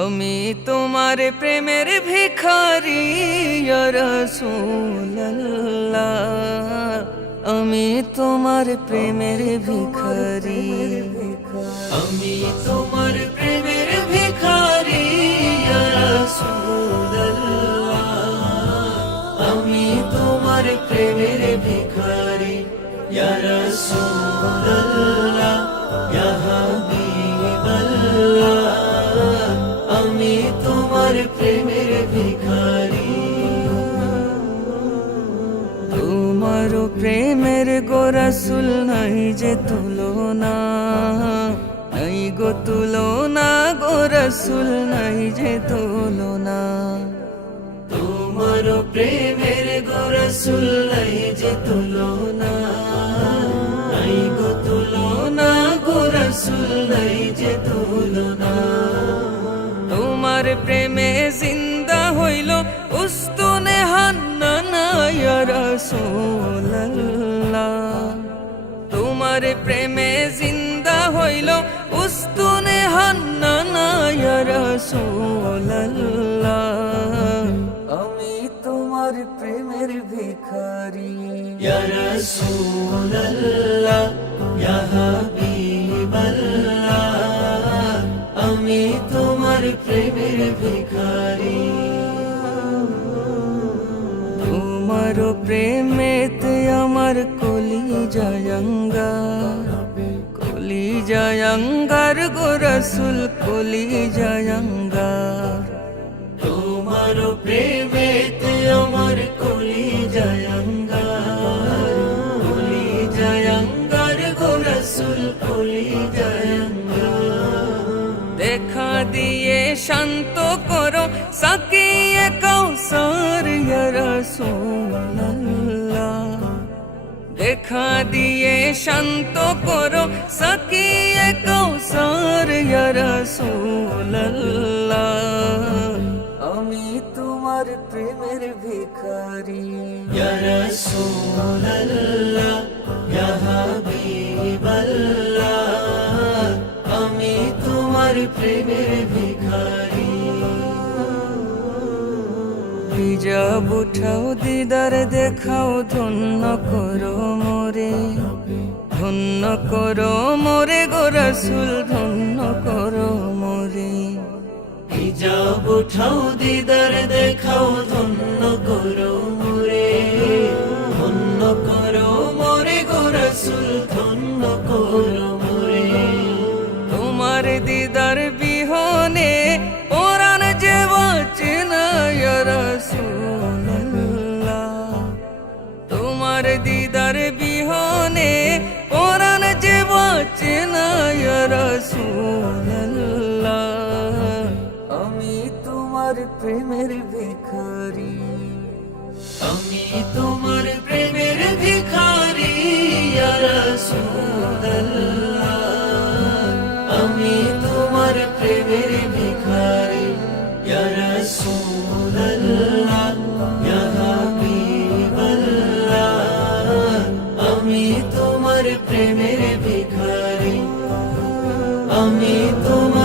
আমি তোমার প্রেমের ভিখারি ইয়া রাসূলুল্লাহ, আমি তোমার প্রেমের ভিখারি। আমি তোমার প্রেমের ভিখারি ইয়া রাসূলুল্লাহ, আমি তোমার প্রেমের ভিখারি ইয়া রাসূলুল্লাহ, ইয়া হাবিবাল্লাহ, আমি তোমার প্রেমের ভিখারি। তোমার প্রেমের গো রাসূল নাই যে তুলনা, নাই গো তুলনা, গো রাসূল নাই যে তুলনা। তোমার প্রেমের গো রাসূল নাই যে তুলনা, নাই গো তুলনা, গো রাসূল নাই যে তুলনা। তোমার প্রেমে জিন্দা হইল উস্তুনে হান্নানা ইয়া রাসূলুল্লাহ, তোমার প্রেমে জিন্দা হইল উস্তুনে হান্নানা ইয়া রাসূলুল্লাহ, আমি তোমার প্রেমের ভিখারি ইয়া রাসূলুল্লাহ, ইয়া হাবিবাল্লাহ, আমি তোমার প্রেমের ভিখারি। তোমার প্রেমেতে আমার কলিজা আঙ্গার, কলিজা আঙ্গার গো রাসূল, কলিজা আঙ্গার। তোমার প্রেমেতে আমার কলিজা আঙ্গার, কলিজা আঙ্গার গো রাসূল, কলিজা আঙ্গার। দেখা দিয়ে শান্ত করো সাকিয়ে কাউসার ইয়া রাসূলুল্লাহ, দেখা দিয়ে শান্ত করো সাকিয়ে কাউসার ইয়া রাসূলুল্লাহ, আমি তোমার প্রেমের ভিখারি ইয়া রাসূলুল্লাহ, ইয়া হাবিবাল্লাহ, আমি তোমার প্রেমের ভিখারি। হিজাব উঠাও দিদার দেখাও, ধন্য করো মোরে, ধন্য করো মোরে গো রাসূল, ধন্য করো মোরে। হিজাব উঠাও দিদার দেখাও, ধন্য করো মোরে, ধন্য করো মোরে গো রাসূল, ধন্য করো মোরে। তোমার দিদার বিহনে পরাণ যে বাঁচে না ইয়া রাসূলুল্লাহ, তোমার দিদার বিহনে পরাণ যে বাঁচে না ইয়া রাসূলুল্লাহ, আমি তোমার প্রেমের ভিখারি। আমি তোমার প্রেমের ভিখারি ইয়া রাসূলুল্লাহ, আমি তোমার প্রেমের ভিখারি ইয়া রাসূলুল্লাহ, ইয়া হাবিবাল্লাহ, আমি তোমার প্রেমের ভিখারি। আমি তোমার